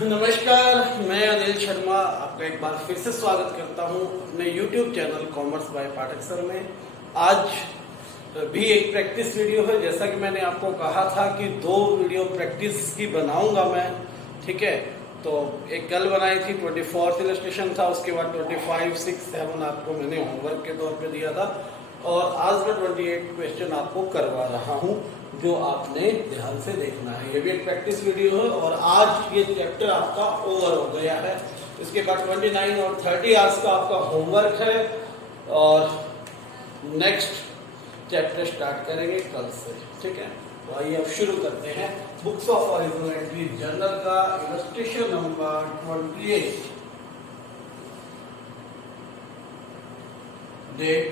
नमस्कार, मैं अनिल शर्मा आपका एक बार फिर से स्वागत करता हूं अपने YouTube channel commerce by Pathak sir में। आज भी एक प्रैक्टिस वीडियो है। जैसा कि मैंने आपको कहा था कि 2 वीडियो प्रैक्टिस की बनाऊंगा मैं, ठीक है। तो एक कल बनाई थी, 24th इलस्ट्रेशन था, उसके बाद 25, 6, 7 आपको मैंने होमवर्क के तौर पे दिया था और आज मैं 28 क्वेश्चन आपको करवा रहा हूं जो आपने ध्यान से देखना है। ये भी एक प्रैक्टिस वीडियो है और आज ये चैप्टर आपका ओवर हो गया है। इसके बाद 29 और 30 आवर्स का आपका होमवर्क है और नेक्स्ट चैप्टर स्टार्ट करेंगे कल से, ठीक है। तो आइए अब शुरू करते हैं। Books of original entry journal का illustration number 28, date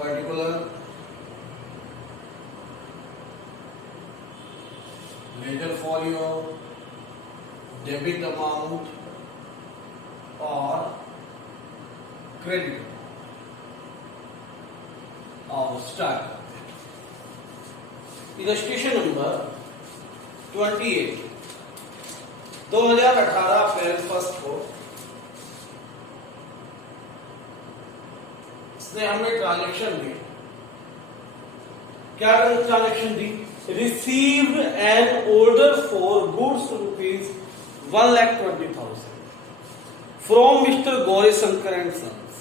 particular, ledger folio, debit amount और क्रेडिट और स्टार्ट करते हैं। इलस्ट्रेशन नंबर 28, 2018 अप्रैल 1 को इसने हमें ट्रांजैक्शन दी। क्या ट्रांजैक्शन दी? Received an order for goods ₹1,20,000 from mister Gauri Shankar and sons.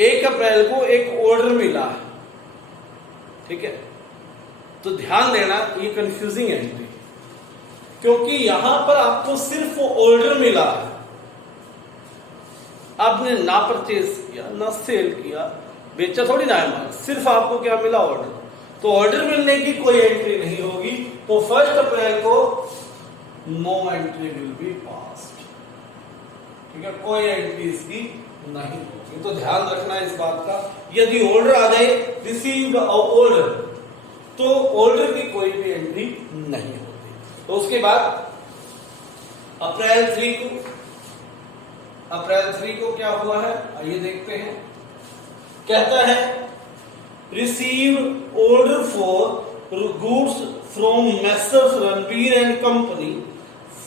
1 अप्रैल को एक ऑर्डर मिला है, ठीक है। तो ध्यान देना, ये कंफ्यूजिंग है क्योंकि यहां पर आपको सिर्फ ऑर्डर मिला है, आपने ना परचेज किया ना सेल किया, बेचा थोड़ी ना है, सिर्फ आपको क्या मिला? ऑर्डर। तो ऑर्डर मिलने की कोई एंट्री नहीं होगी। तो 1 अप्रैल को no entry will be passed, ठीक है। कोई एंट्री इसकी नहीं होगी। तो ध्यान रखना इस बात का। यदि ऑर्डर आ जाए, रिसीव्ड ऑर्डर, तो ऑर्डर की कोई भी एंट्री नहीं होती। तो उसके बाद अप्रैल 3 को क्या हुआ है, आइए देखते हैं। कहता है receive order for goods from messrs Ranbir and company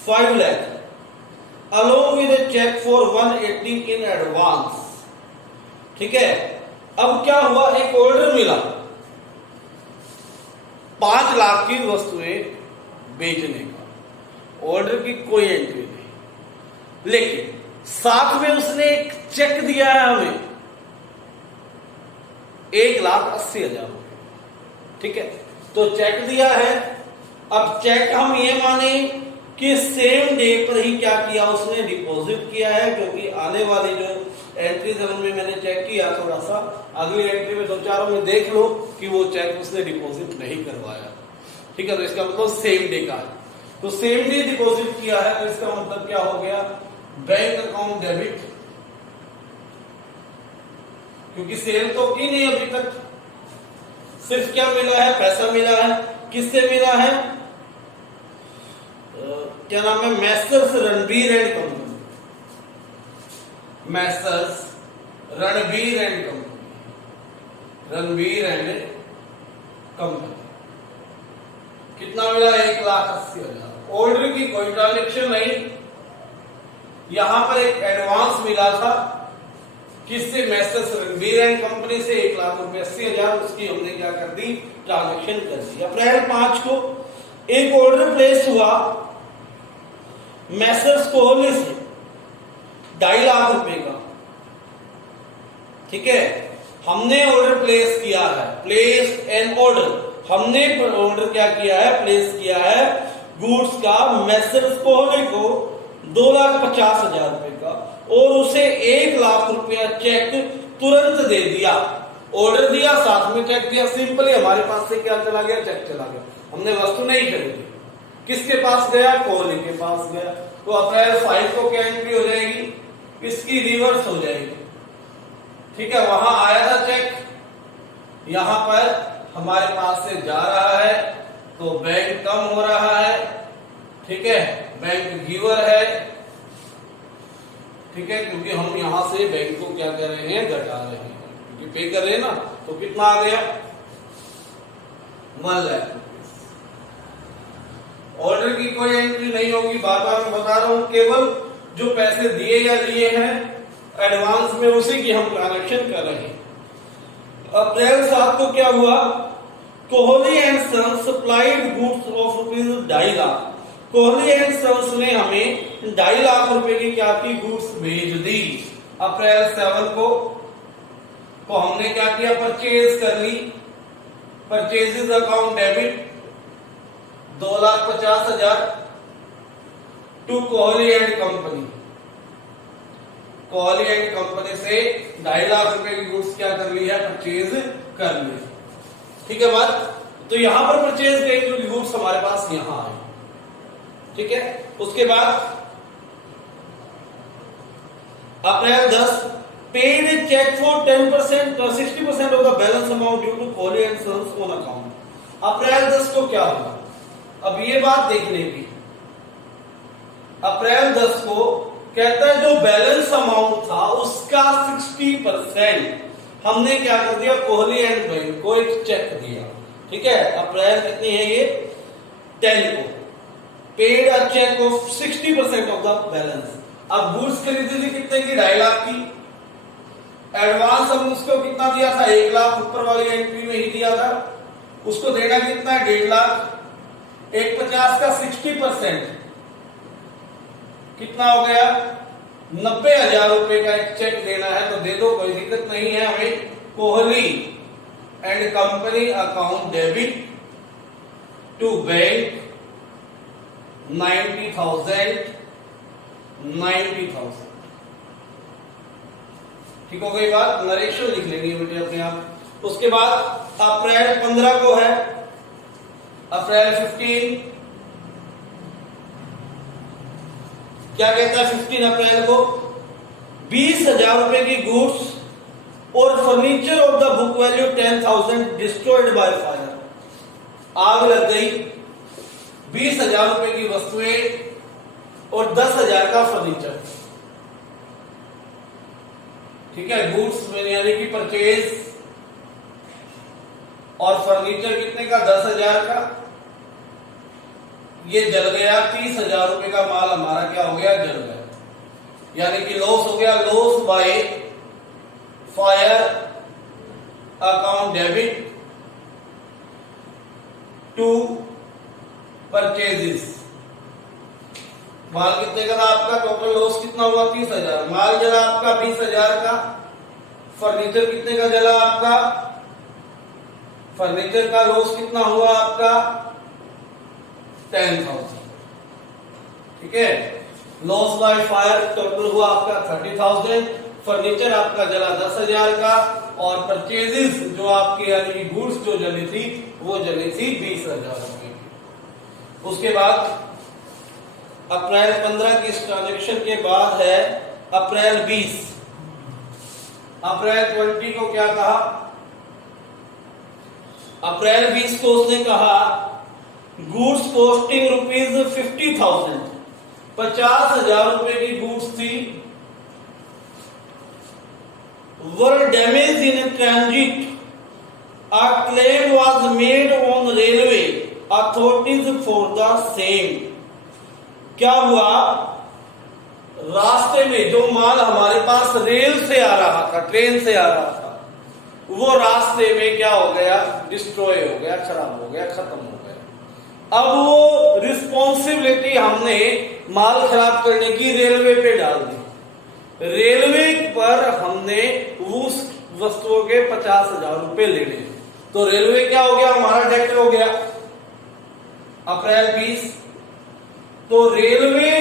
5 lakh along with a cheque for 180 in advance, ठीक है। अब क्या हुआ, एक ऑर्डर मिला 5 लाख की वस्तुएं बेचने का। ऑर्डर की कोई एंट्री नहीं, लेकिन साथ में उसने एक चेक दिया है हमें 1,80,000, ठीक है। तो चेक दिया है। अब चेक हम ये माने कि सेम डे पर ही क्या किया, उसने डिपॉजिट किया है, क्योंकि आने वाली जो एंट्री में मैंने चेक किया थोड़ा सा, अगली एंट्री में 2-4 में देख लो कि वो चेक उसने डिपॉजिट नहीं करवाया, ठीक है। तो इसका मतलब सेम डे का है। तो सेम डे डिपॉजिट किया है, तो इसका मतलब क्या हो गया? बैंक अकाउंट डेबिट, क्योंकि सेल तो की नहीं अभी तक, सिर्फ क्या मिला है? पैसा मिला है। किससे मिला है? क्या नाम है? Messrs Ranbir and company, Messrs Ranbir and company, Ranbir and company. कितना मिला? 1,80,000। ऑर्डर की कोई ट्रांजेक्शन नहीं। यहां पर एक एडवांस मिला था, किससे? मैसर्स रणबीर एंड कंपनी से 1,80,000, उसकी हमने क्या कर दी? ट्रांजैक्शन कर दी। अप्रैल 5 को एक ऑर्डर प्लेस हुआ मैसर्स कोहली से 2.5 लाख रुपए का, ठीक है। हमने ऑर्डर प्लेस किया है, प्लेस एन ऑर्डर। हमने ऑर्डर क्या किया है? प्लेस किया है गुड्स का मैसर्स कोहली को 2,50,000 रुपए का, और उसे 1 लाख रुपया चेक तुरंत दे दिया। ऑर्डर दिया, साथ में चेक दिया। सिंपली हमारे पास से क्या चला गया? चेक चला गया। हमने वस्तु नहीं खरीदी। किसके पास गया? कोहली के पास गया। तो अप्रैल 5 को क्या एंट्री हो जाएगी? इसकी रिवर्स हो जाएगी, ठीक है। वहां आया था चेक, यहां पर हमारे पास से जा रहा है, तो बैंक कम हो रहा है, ठीक है। बैंक गिवर है, ठीक है, क्योंकि हम यहां से बैंक को क्या कर रहे हैं? घटा रहे हैं। क्योंकि पे कर रहे हैं ना, तो कितना आ गया 1 लाख। ऑर्डर की कोई एंट्री नहीं होगी, बार बार मैं बता रहा हूं, केवल जो पैसे दिए या लिए हैं एडवांस में उसी की हम ट्रांजेक्शन कर रहे हैं। अप्रैल 7 को क्या हुआ, Kohli and sons supplied goods of rupees 2.5 lakh. Kohli and sons ने हमें 2.5 लाख रुपए की क्या की गुड्स भेज दी। अप्रैल 7 को तो हमने क्या किया, परचेज कर ली। Purchases account debit 2,50,000 to Kohli and company. Kohli and company से 2.5 लाख रुपए की गुड्स क्या कर ली है, परचेज कर ली। ठीक है बात। तो यहां पर परचेज गई क्योंकि गुड्स हमारे पास यहां आए। ठीक है। उसके बाद April 10 paid cheque for 10% 60% of the balance amount due to Kohli and sons on account. April 10 को क्या हुआ, अब ये बात देखने की। अप्रैल 10 को कहता है जो बैलेंस अमाउंट था उसका 60% हमने क्या कर दिया, कोहली एंड बैंक को एक चेक दिया। ठीक है। अप्रैल कितनी है ये 10 को paid a cheque of 60% of the balance. अब गुड्स खरीदी थी कितने की, 2.5 लाख की। एडवांस हम उसको कितना दिया था, 1 लाख, ऊपर वाली एंट्री में ही दिया था। उसको देना कितना है, 1.5 लाख। 150 का 60% कितना हो गया, 90,000 रुपए का एक चेक देना है, तो दे दो, कोई दिक्कत नहीं है हमें। Kohli and company account debit to bank 90,000। ठीक हो गई बात। नरेशन लिख लेंगे बेटे अपने आप। उसके बाद अप्रैल 15 को है, अप्रैल 15 क्या कहता है, 15 अप्रैल को 20,000 रुपए की गुड्स और furniture of the book value 10,000 destroyed by fire. आग लग गई, 20,000 रुपए की वस्तुएं और 10,000 का फर्नीचर। ठीक है। गुड्स में यानी कि परचेज और फर्नीचर कितने का, 10,000 का, ये जल गया। 30,000 रुपए का माल हमारा क्या हो गया, जल गया, यानी कि लॉस हो गया। Loss by fire account debit to purchases. माल कितने का था आपका, टोटल लॉस कितना हुआ, 30,000। माल जला आपका 20,000 का। फर्नीचर कितने का जला आपका, फर्नीचर का लॉस कितना हुआ आपका, 10,000। ठीक है। लॉस बाय फायर टोटल हुआ आपका 30,000। फर्नीचर आपका जला 10,000 का, और परचेजेस जो आपके यानी कि गुड्स जो जली थी वो जली थी 20,000 रुपए की। उसके बाद अप्रैल 15 की इस ट्रांजेक्शन के बाद है अप्रैल 20। अप्रैल 20 को क्या कहा, अप्रैल 20 को उसने कहा गुड्स कॉस्टिंग रुपीज 50,000, 50,000 रुपए की गुड्स थी, were damage in transit, a claim was made on railway authorities for the same। क्या हुआ, रास्ते में जो माल हमारे पास रेल से आ रहा था, ट्रेन से आ रहा था, वो रास्ते में क्या हो गया, डिस्ट्रॉय हो गया, खराब हो गया, खत्म हो गया। अब वो रिस्पॉन्सिबिलिटी हमने माल खराब करने की रेलवे पे डाल दी। रेलवे पर हमने उस वस्तुओं के 50,000 रुपए लेने, तो रेलवे क्या हो गया, हमारा डेट हो गया अप्रैल 20। तो रेलवे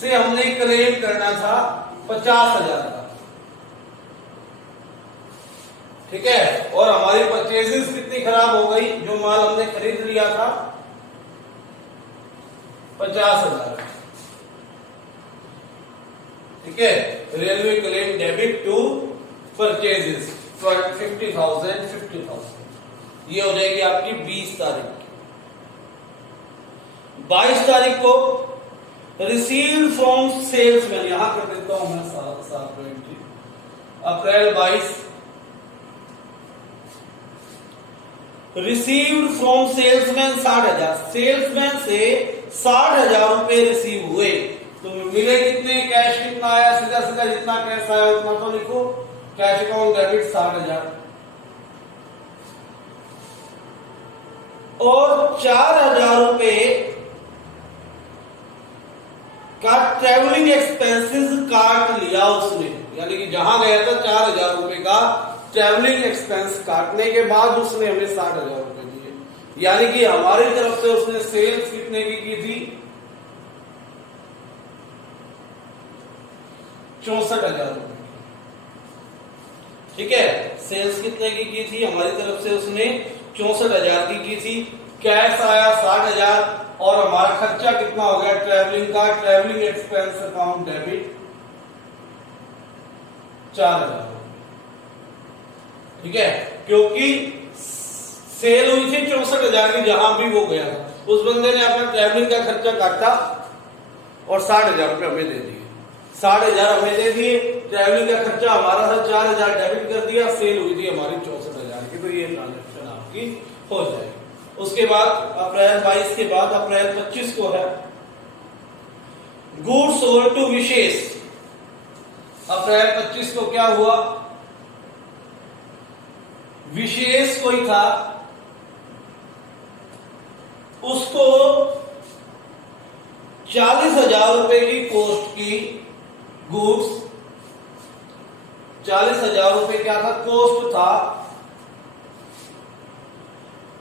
से हमने क्लेम करना था 50,000 का। ठीक है। और हमारी परचेजेस कितनी खराब हो गई, जो माल हमने खरीद लिया था 50,000। ठीक है। Railway claim debit to purchases 50,000। ये हो जाएगी आपकी 20 तारीख की। 22 तारीख को रिसीव्ड फ्रॉम सेल्समैन, यहां कर देता हूं मैं 7 अप्रैल 22, रिसीव्ड फ्रॉम सेल्समैन 60,000, सेल्समैन से 60,000 रुपए रिसीव हुए, तो मिले कितने, कैश कितना आया, सीधा सीधा जितना कैश आया उतना तो लिखो, कैश अकाउंट डेबिट 60,000, और 4,000 रुपए का ट्रेवलिंग एक्सपेंसेस काट लिया उसने, यानी कि जहां गया था 4,000 रुपए का ट्रेवलिंग एक्सपेंस काटने के बाद उसने हमें 60,000 रुपए दिए, यानी कि हमारी तरफ से उसने सेल्स कितने की थी, 64,000 रुपए। ठीक है, सेल्स कितने की थी हमारी तरफ से उसने 64,000 की थी, कैश आया 60,000 और हमारा खर्चा कितना हो गया ट्रैवलिंग का, ट्रैवलिंग एक्सपेंस अकाउंट डेबिट 4,000। ठीक है, क्योंकि सेल हुई थी 64,000 की, जहां भी वो गया था उस बंदे ने अपना ट्रैवलिंग का खर्चा काटा और 60,000 रुपए हमें दे दिए, 60,000 हमें दे दिए, ट्रैवलिंग का खर्चा हमारा था 4,000 डेबिट कर दिया, सेल हुई थी हमारी 64,000 की, तो ये ट्रांजेक्शन आपकी हो जाएगी। उसके बाद अप्रैल 22 के बाद अप्रैल 25 को है गुड्स सोल्ड टू विशेष, अप्रैल 25 को क्या हुआ, विशेष कोई था, उसको 40,000 रुपए की कॉस्ट की गुड्स, 40,000 रुपए क्या था कॉस्ट था,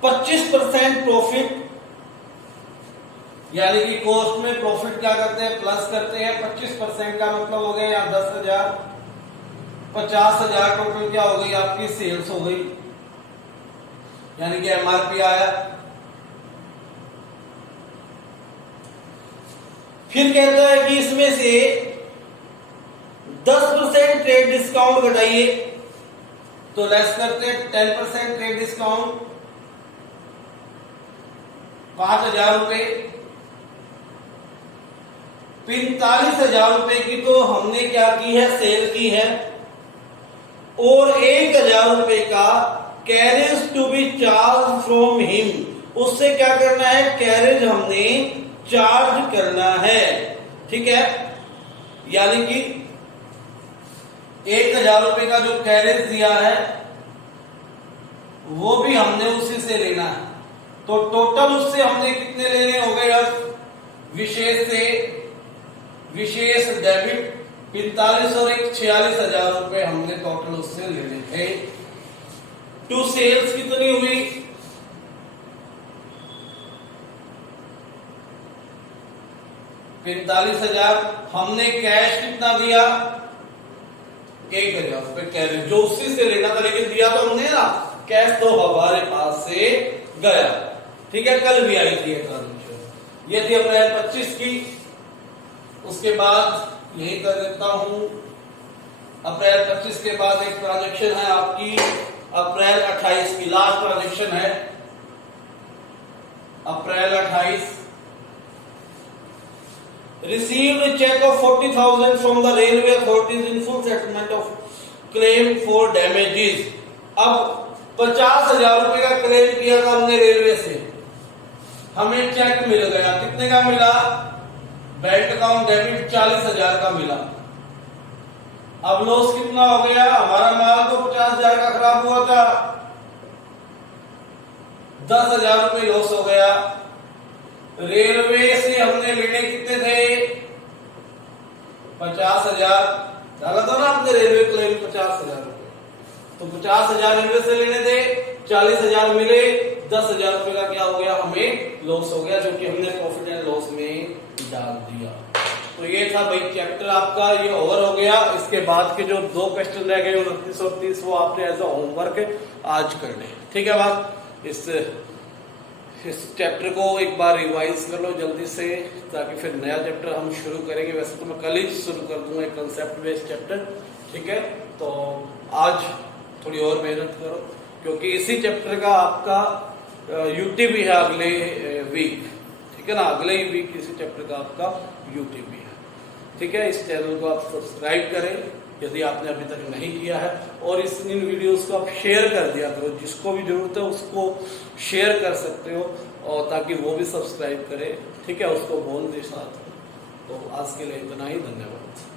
25% प्रॉफिट, यानी कि कॉस्ट में प्रॉफिट क्या करते हैं प्लस करते हैं, 25% का मतलब हो गया या 10,000, 50,000 टोटल क्या हो गई आपकी सेल्स हो गई, यानी कि एमआरपी आया। फिर कहता है कि इसमें से 10% ट्रेड डिस्काउंट घटाइए, तो लेस करते हैं 10% ट्रेड डिस्काउंट 5,000 रुपए, 45,000 रुपए की तो हमने क्या की है सेल की है, और 1,000 रुपए का carriage to be charge from him, उससे क्या करना है कैरेज हमने चार्ज करना है। ठीक है, यानी कि 1,000 रुपए का जो कैरेज दिया है वो भी हमने उसी से लेना है, तो टोटल उससे हमने कितने लेने हो गए, अब विशेष से विशेष डेबिट 45 और एक 46,000 रुपए हमने टोटल उससे लेने थे। टू सेल्स कितनी हुई, 45,000, हमने कैश कितना दिया 1,000 रुपए कैरेज, जो उसी से लेना था, लेकिन दिया तो हमने ना कैश, तो हमारे पास से गया। ठीक है, कल भी आई थी ट्रांजेक्शन, ये थी अप्रैल 25 की। उसके बाद यही कर देता हूं, अप्रैल 25 के बाद एक ट्रांजेक्शन है आपकी अप्रैल 28 की, लास्ट ट्रांजेक्शन है अप्रैल 28, received check of 40,000 from the railway authorities in full settlement of claim for damages। अब 50,000 रुपए का क्लेम किया था हमने रेलवे से, हमें चेक मिल गया, कितने का मिला, बैंक अकाउंट डेबिट 40,000 का मिला। अब लॉस कितना हो गया, हमारा माल तो 50,000 का खराब हुआ था, 10,000 रुपए लॉस हो गया। रेलवे से हमने लेने कितने थे 50,000, डाला था ना आपने रेलवे क्लेम 50,000 रुपए, तो 50,000 रेलवे से लेने थे, 40,000 मिले, 10,000 रुपए का क्या हो गया हमें लॉस हो गया, जो कि हमने प्रॉफिट एंड लॉस में डाल दिया। तो ये था भाई चैप्टर आपका, ये ओवर हो गया। इसके बाद के जो 2 क्वेश्चन रह गए 29 और 30 वो आपने एज अ होमवर्क आज करने। ठीक है, बात इस चैप्टर को एक बार रिवाइज कर लो जल्दी से, ताकि फिर नया चैप्टर हम शुरू करेंगे। वैसे तो मैं कल ही शुरू कर दूंगा एक कंसेप्ट बेस्ड चैप्टर। ठीक है, तो आज थोड़ी और मेहनत करो, क्योंकि इसी चैप्टर का आपका यूटी भी है अगले वीक। ठीक है ना। अगले ही वीक इसी चैप्टर का आपका यूटीबी है, ठीक है। इस चैनल को आप सब्सक्राइब करें यदि आपने अभी तक नहीं किया है, और इन वीडियोस को आप शेयर कर दिया करो, जिसको भी जरूरत है उसको शेयर कर सकते हो, और ताकि वो भी सब्सक्राइब करे, ठीक है, उसको बोल दे साथ। तो आज के लिए इतना ही, धन्यवाद।